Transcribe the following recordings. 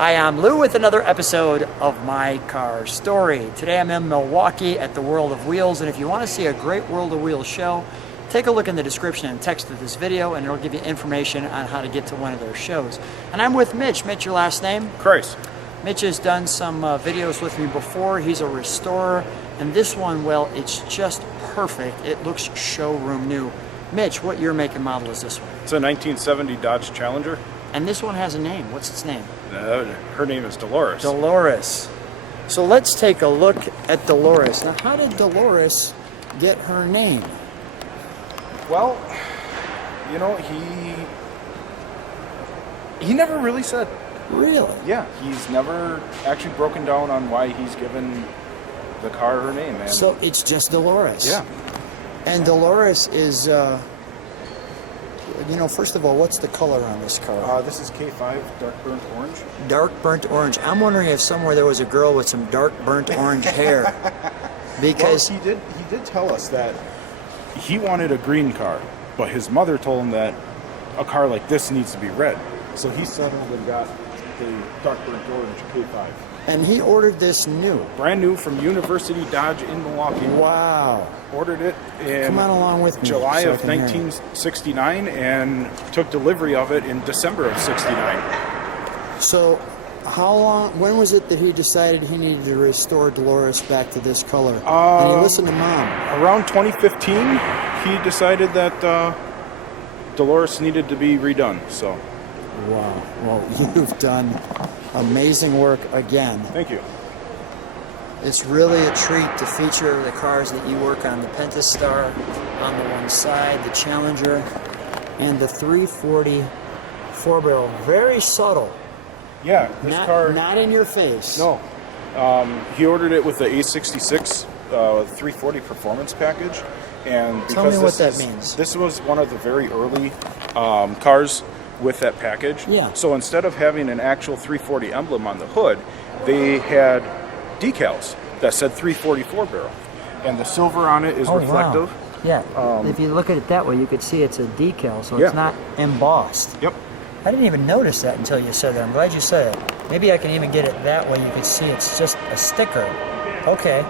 Hi, I'm Lou with another episode of My Car Story. Today I'm in Milwaukee at the World of Wheels, and if you want to see a great World of Wheels show, take a look in the description and text of this video, and it'll give you information on how to get to one of their shows. And I'm with Mitch. Mitch, your last name? Kreis. Mitch has done some videos with me before. He's a restorer, and this one, well, it's just perfect. It looks showroom new. Mitch, what year, make, and model is this one? It's a 1970 Dodge Challenger. And this one has a name. What's its name? Her name is Delores. Delores. So let's take a look at Delores. Now, how did Delores get her name? Well, you know, he never really said. Really? Yeah, he's never actually broken down on why he's given the car her name. And so it's just Delores. Yeah. And Delores is, you know, first of all, what's the color on this car? This is K5, dark burnt orange. Dark burnt orange. I'm wondering if somewhere there was a girl with some dark burnt orange hair. Because well, he did tell us that he wanted a green car, but his mother told him that a car like this needs to be red. So he settled and got the dark burnt orange K5. And he ordered this new. Brand new from University Dodge in Milwaukee. Wow. Ordered it in Come on along with me, July so of 1969 and took delivery of it in December of 69. So how long, when was it that he decided he needed to restore Delores back to this color? And he listened to Mom. Around 2015, he decided that Delores needed to be redone. So. Wow. Well, you've done amazing work again. Thank you. It's really a treat to feature the cars that you work on. The Pentastar on the one side, the Challenger, and the 340 four-barrel. Very subtle. Yeah, this car... Not in your face. No. He ordered it with the A66 340 performance package. And Tell me what that means. This was one of the very early cars with that package. Yeah. So instead of having an actual 340 emblem on the hood, they had decals that said 344 barrel, and the silver on it is reflective. Wow. Yeah. If you look at it that way, you could see it's a decal, so yeah. It's not embossed. Yep. I didn't even notice that until you said that. I'm glad you said it. Maybe I can even get it that way. You could see it's just a sticker. Okay.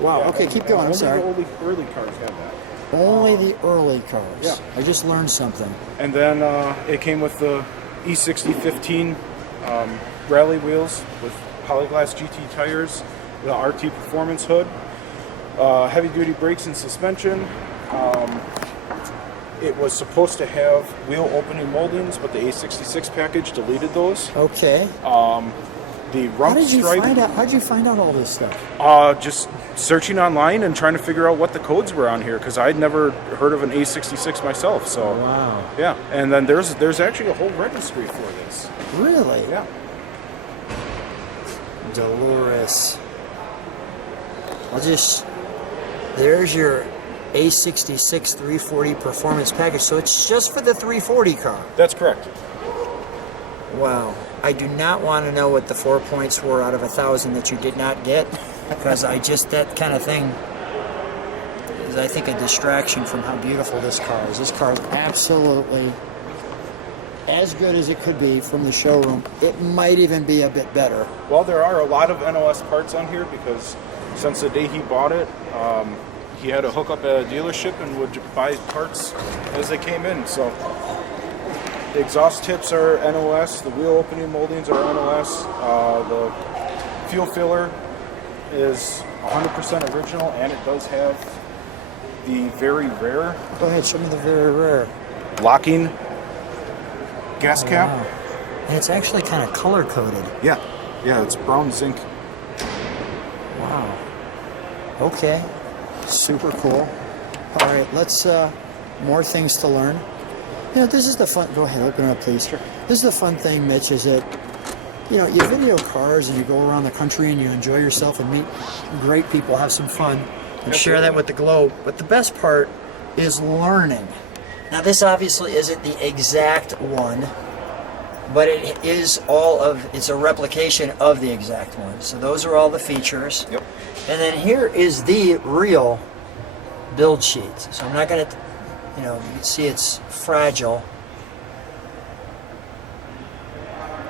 Wow. Yeah, okay, keep going. I'm sorry. Only the early cars had that. Only the early cars. Yeah. I just learned something. And then it came with the E60 15 rally wheels with polyglass GT tires, the RT performance hood, heavy duty brakes and suspension. It was supposed to have wheel opening moldings, but the A66 package deleted those. Okay. The rump stripe. How'd you find out all this stuff? Just searching online and trying to figure out what the codes were on here, because I'd never heard of an A66 myself. So wow. Yeah, and then there's actually a whole registry for this. Really? Yeah. Delores. There's your A66 340 performance package. So it's just for the 340 car. That's correct. Wow. I do not want to know what the 4 points were out of 1,000 that you did not get, because that kind of thing is, I think, a distraction from how beautiful this car is. This car is absolutely as good as it could be from the showroom. It might even be a bit better. Well, there are a lot of NOS parts on here, because since the day he bought it, he had to hook up at a dealership and would buy parts as they came in. So the exhaust tips are NOS, the wheel opening moldings are NOS, the fuel filler is 100% original, and it does have the very rare... Go ahead, show me the very rare. ...locking gas cap. Wow. And it's actually kind of color-coded. Yeah, it's brown zinc. Wow. Okay. Super cool. All right, let's, more things to learn. You know, this is the fun, go ahead, open it up, please. Sure. This is the fun thing, Mitch, is that, you know, you video cars and you go around the country and you enjoy yourself and meet great people, have some fun, and share that with the globe. But the best part is learning. Now, this obviously isn't the exact one, but it is it's a replication of the exact one. So those are all the features. Yep. And then here is the real build sheet. So I'm not going to, you know, you can see it's fragile.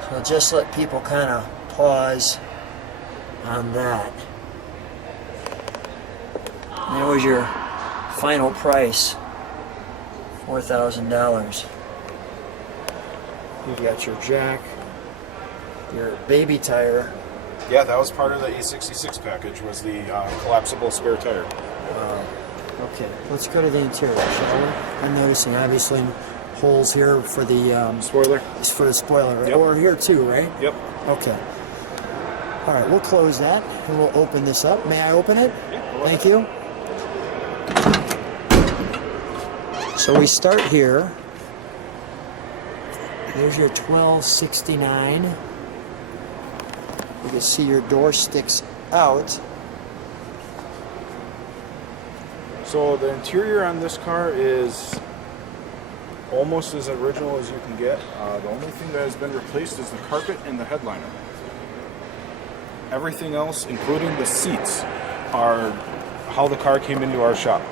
So So just let people kind of pause on that. And that was your final price, $4,000. You've got your jack, your baby tire. Yeah, that was part of the E66 package, was the collapsible spare tire. Okay, let's go to the interior, shall we? I'm noticing obviously holes here for the Spoiler? it's for the spoiler, right? Yep. Or here too, right? Yep. Okay. All right, we'll close that and we'll open this up. May I open it? Yeah, go Thank you. So we start here. There's your 1269. You can see your door sticks out. So the interior on this car is almost as original as you can get. The only thing that has been replaced is the carpet and the headliner. Everything else, including the seats, are how the car came into our shop.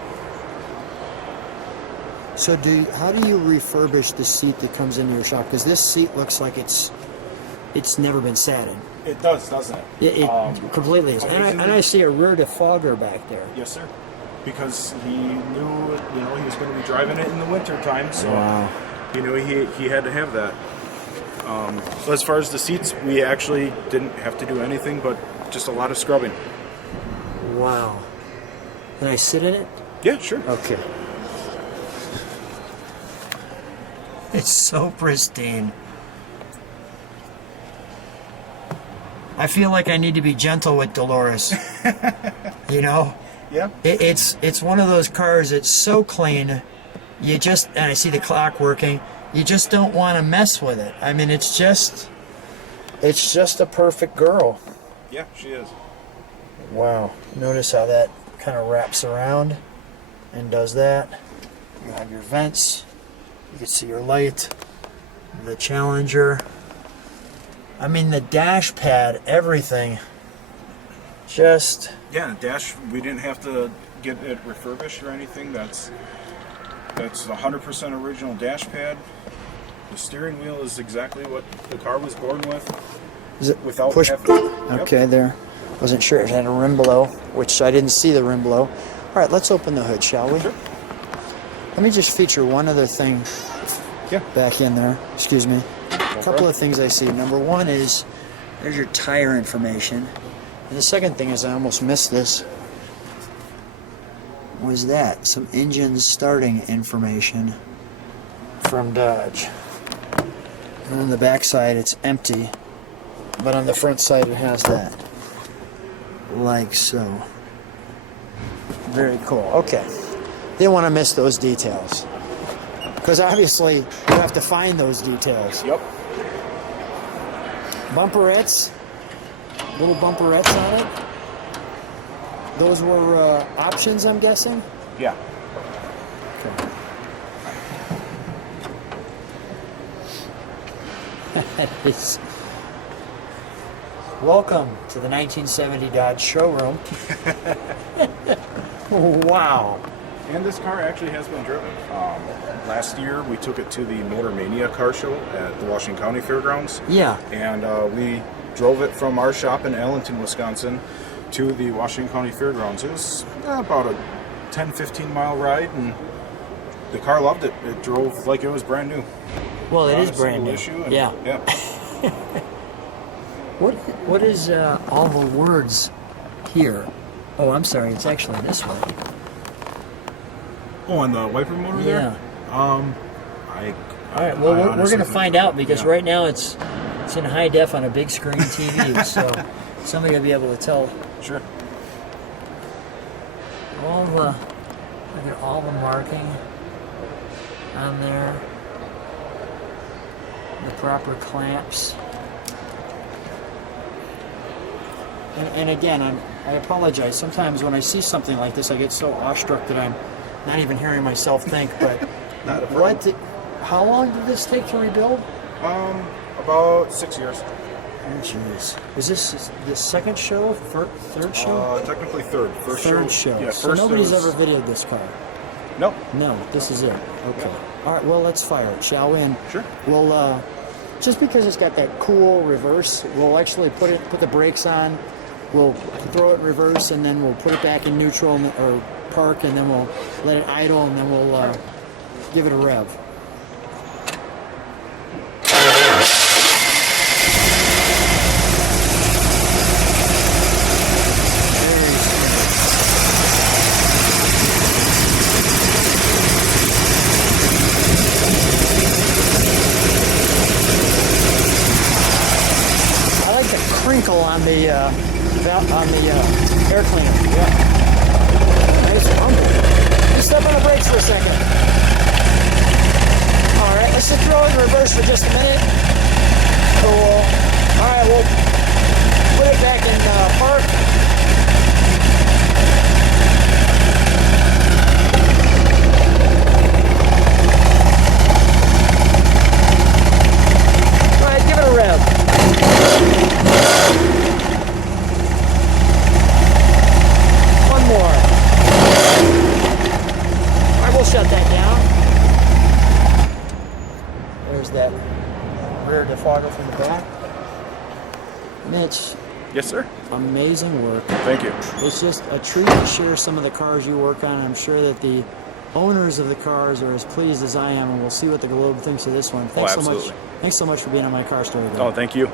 So how do you refurbish the seat that comes into your shop? Because this seat looks like it's never been sat in. It does, doesn't it? It completely is. And I see a rear defogger back there. Yes, sir. Because he knew, he was going to be driving it in the winter time, so Wow. he had to have that. So as far as the seats, we actually didn't have to do anything but just a lot of scrubbing. Wow. Can I sit in it? Yeah, sure. Okay. It's so pristine. I feel like I need to be gentle with Delores. Yeah. It's one of those cars that's so clean. And I see the clock working. You just don't want to mess with it. I mean, it's just a perfect girl. Yeah, she is. Wow. Notice how that kind of wraps around and does that. You have your vents. You can see your light, the Challenger. I mean, the dash pad, everything. Just... Yeah, dash, we didn't have to get it refurbished or anything. That's 100% original dash pad. The steering wheel is exactly what the car was born with. Is it without push? having- Okay, Yep. there. Wasn't sure it had a rim below, which I didn't see the rim below. All right, let's open the hood, shall we? Sure. Let me just feature one other thing Yeah. back in there. Excuse me. A couple of things I see. Number one is there's your tire information. And the second thing is I almost missed this. Was that some engine starting information from Dodge. And on the back side it's empty, but on the front side it has that. Like so. Very cool. Okay. Didn't want to miss those details. Because obviously you have to find those details. Yep. Bumperettes. Little bumperettes on it. Those were options, I'm guessing? Yeah. It's... Welcome to the 1970 Dodge showroom. Wow. And this car actually has been driven. Last year, we took it to the Motor Mania car show at the Washington County Fairgrounds. Yeah. And we drove it from our shop in Allenton, Wisconsin to the Washington County Fairgrounds. It was about a 10-15 mile ride, and the car loved it. It drove like it was brand new. Well, it Not is a brand new. single issue, and- Yeah. Yeah. What is all the words here? Oh, I'm sorry. It's actually this way. Oh, on the wiper motor Yeah. there? All right. Well, we're going to find out because right now it's in high def on a big screen TV, so somebody will be able to tell. Sure. Look at all the marking on there. The proper clamps. And again, I apologize. Sometimes when I see something like this, I get so awestruck that I'm not even hearing myself think. But Not a problem. how long did this take to rebuild? About 6 years. Oh, jeez. Is this the second show? Third show? Technically third. First Third show. Yeah, So first nobody's was- ever videoed this car. No. No, this is it. Okay. All right. Well, let's fire it, shall we? And Sure. we'll just because it's got that cool reverse, we'll actually put the brakes on, we'll throw it in reverse, and then we'll put it back in neutral or park, and then we'll let it idle, and then we'll give it a rev. Crinkle on the air cleaner. Yeah. Nice and humble. Just step on the brakes for a second. All right, let's just throw it in reverse for just a minute. Cool. All right, we'll put it back in park. All right, give it a rev. One more. I will shut that down. There's that rear defogger from the back. Mitch. Yes, sir. Amazing work. Thank you. It's just a treat to share some of the cars you work on. I'm sure that the owners of the cars are as pleased as I am, and we'll see what the Globe thinks of this one. Thanks so much. Thanks so much for being on my car story. Oh, thank you.